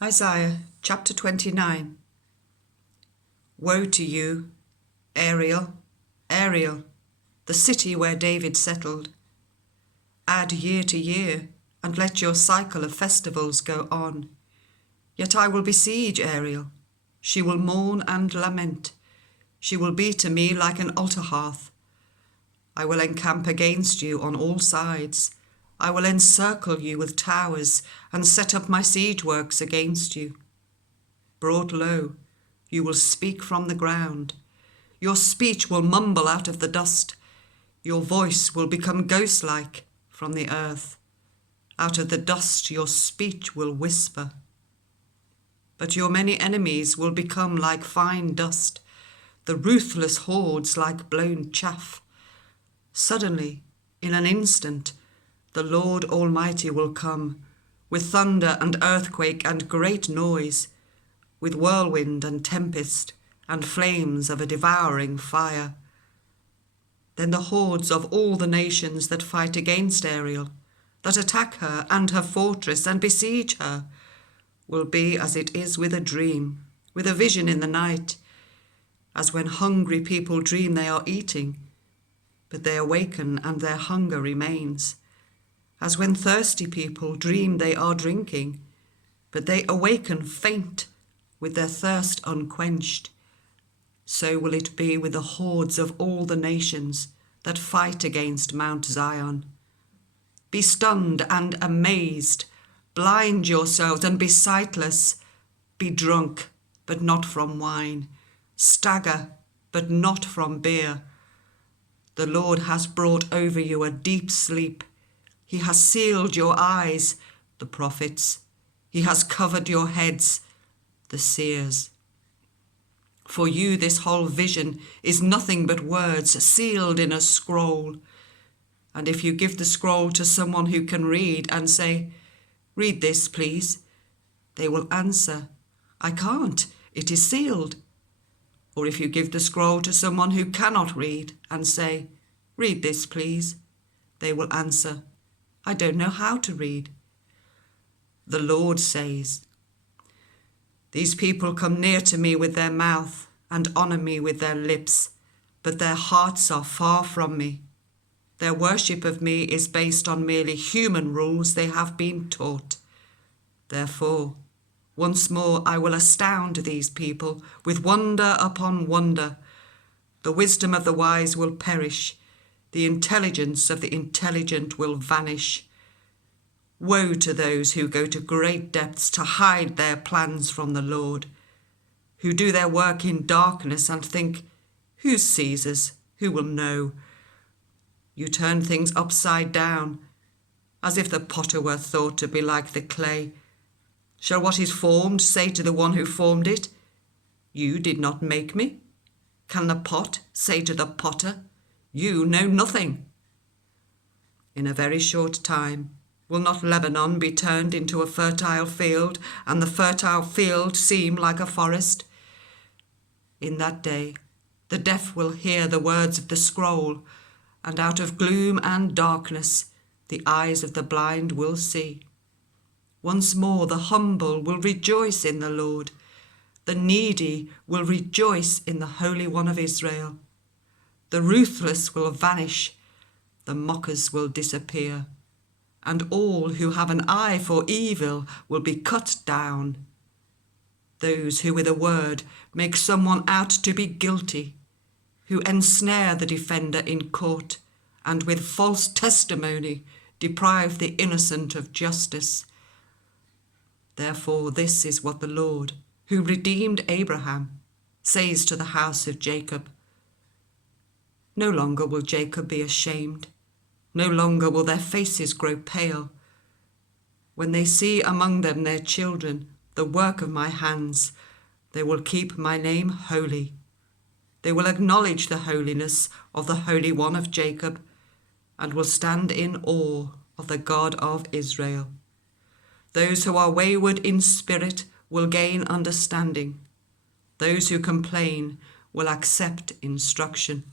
Isaiah chapter 29. Woe to you, Ariel, Ariel, the city where David settled. Add year to year, and let your cycle of festivals go on. Yet I will besiege Ariel. She will mourn and lament. She will be to me like an altar hearth. I will encamp against you on all sides. I will encircle you with towers and set up my siege works against you. Brought low, you will speak from the ground. Your speech will mumble out of the dust. Your voice will become ghost-like from the earth. Out of the dust your speech will whisper. But your many enemies will become like fine dust, the ruthless hordes like blown chaff. Suddenly, in an instant, the Lord Almighty will come, with thunder and earthquake and great noise, with whirlwind and tempest and flames of a devouring fire. Then the hordes of all the nations that fight against Ariel, that attack her and her fortress and besiege her, will be as it is with a dream, with a vision in the night, as when hungry people dream they are eating, but they awaken and their hunger remains. As when thirsty people dream they are drinking, but they awaken faint with their thirst unquenched. So will it be with the hordes of all the nations that fight against Mount Zion. Be stunned and amazed, blind yourselves and be sightless. Be drunk, but not from wine. Stagger, but not from beer. The Lord has brought over you a deep sleep. He has sealed your eyes, the prophets. He has covered your heads, the seers. For you this whole vision is nothing but words sealed in a scroll. And if you give the scroll to someone who can read and say, "Read this, please," they will answer, "I can't, it is sealed." Or if you give the scroll to someone who cannot read and say, "Read this, please," they will answer, "I don't know how to read." The Lord says, "These people come near to me with their mouth and honour me with their lips, but their hearts are far from me. Their worship of me is based on merely human rules they have been taught. Therefore, once more I will astound these people with wonder upon wonder. The wisdom of the wise will perish. The intelligence of the intelligent will vanish. Woe to those who go to great depths to hide their plans from the Lord, who do their work in darkness and think, 'Who sees us? Who will know?' You turn things upside down, as if the potter were thought to be like the clay. Shall what is formed say to the one who formed it, 'You did not make me'? Can the pot say to the potter, 'You know nothing'? In a very short time, will not Lebanon be turned into a fertile field, and the fertile field seem like a forest? In that day, the deaf will hear the words of the scroll, and out of gloom and darkness, the eyes of the blind will see. Once more the humble will rejoice in the Lord. The needy will rejoice in the Holy One of Israel. The ruthless will vanish. The mockers will disappear. And all who have an eye for evil will be cut down. Those who with a word make someone out to be guilty, who ensnare the defender in court, and with false testimony deprive the innocent of justice. Therefore this is what the Lord, who redeemed Abraham, says to the house of Jacob. No longer will Jacob be ashamed. No longer will their faces grow pale. When they see among them their children, the work of my hands, they will keep my name holy. They will acknowledge the holiness of the Holy One of Jacob, and will stand in awe of the God of Israel. Those who are wayward in spirit will gain understanding. Those who complain will accept instruction.